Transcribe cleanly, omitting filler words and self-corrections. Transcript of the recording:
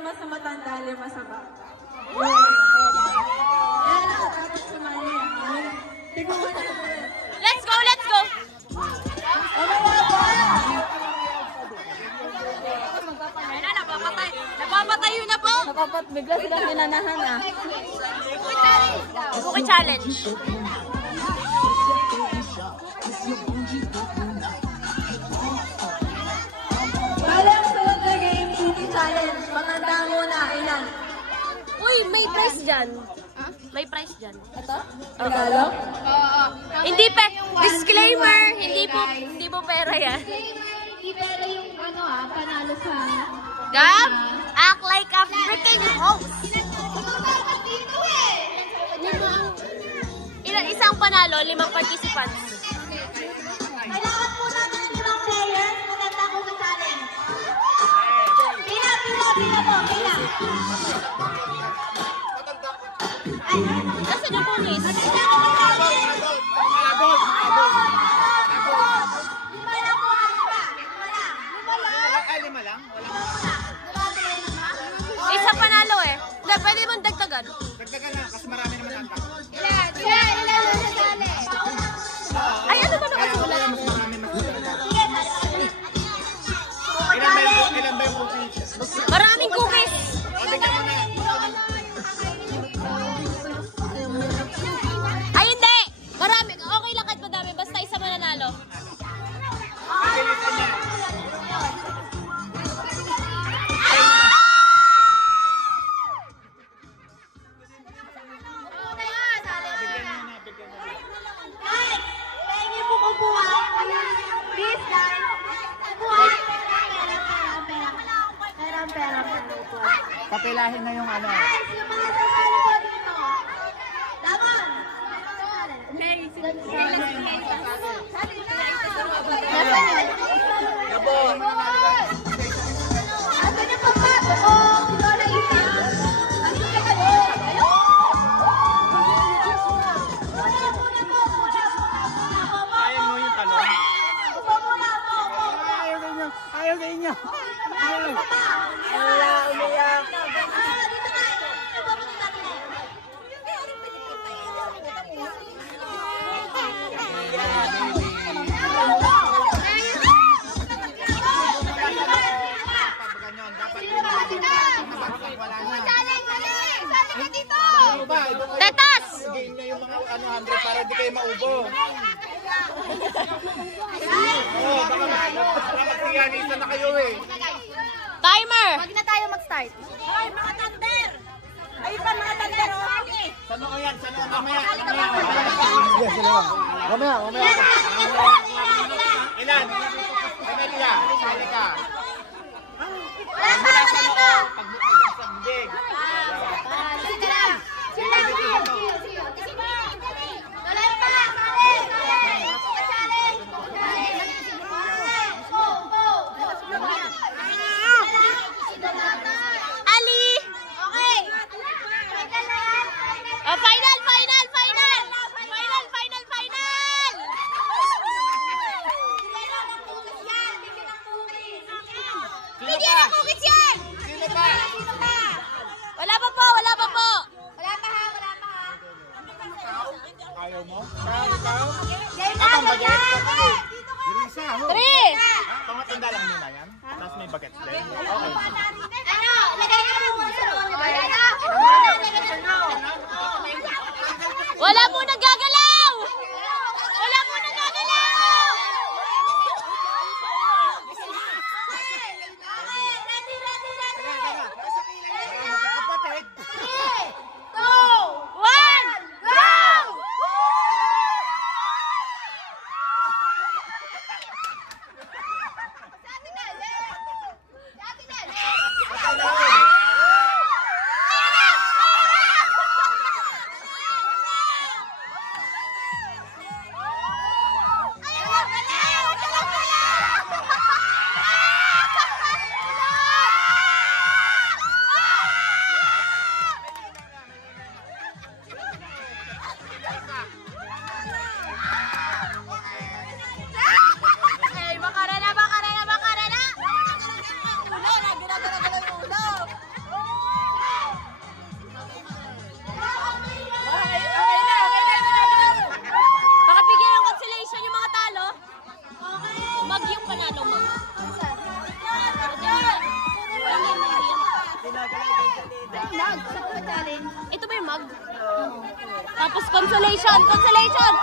5 sa matanda, 5 sa bata. Let's go, let's go! Ayun na, napapatay. Napapatayo na po! Bigla silang ginanahan ah. Cookie challenge. Bale, ang sunod na game, cookie challenge. Matanda muna, ilan? Uy, may prize dyan. May prize dyan. Ito? Regalo? Oo. Hindi pa, disclaimer, hindi po pera yan. Hindi pera yung panalo sa... Gab, act like a freaking host. Isang panalo, 5 participants. Kailangan po natin ng 5 players. Maganda ko sa challenge. Pila po, pila. Kasi yung pulis. Lima lang? Isa panalo eh. Hindi, pwede mong dagdagan. Dagdagan na, kasi marami naman ata. Ilan sa challenge? Ay, ano ba nakasulat? Mas marami mas ilan ba yung cookies? Maraming cookies. O, bigyan mo na. Ay, hindi. Marami. Okay lang kahit madami. Basta isa mananalo. Pagkalitin na. Papilahin na yung ano. Sayang mo yung talon. Ayaw sa inyo. Umiyak. Tetas! Game nyo yung mga 100 para di kayo maubo. Oo, baka magtiyanisa na kayo eh. Timer! Huwag na tayo mag-start. Ay, mga tander! Ay, pa mga tander! Saan ako yan? Saan ako mamaya? Mamaya. Ilan? Amelia, sali ka. Mula sa noo, pagbukas sa big. Ali! Oh, final! Hindi na cookies yan! Sino pa? Wala pa po! Wala pa ha. Ayaw mo? Ikaw? Game na, Atang baget? Yung isa, ho. 3! Pangatanda lang muna yan. Tapos may bagets din. Okay. Lagay na mo sa loob. Wala mo nagagalaw! Wala mo nagagalaw! Kapatid! 2, 1, go! Mug. Ito ba yung mug? Tapos consolation. Consolation.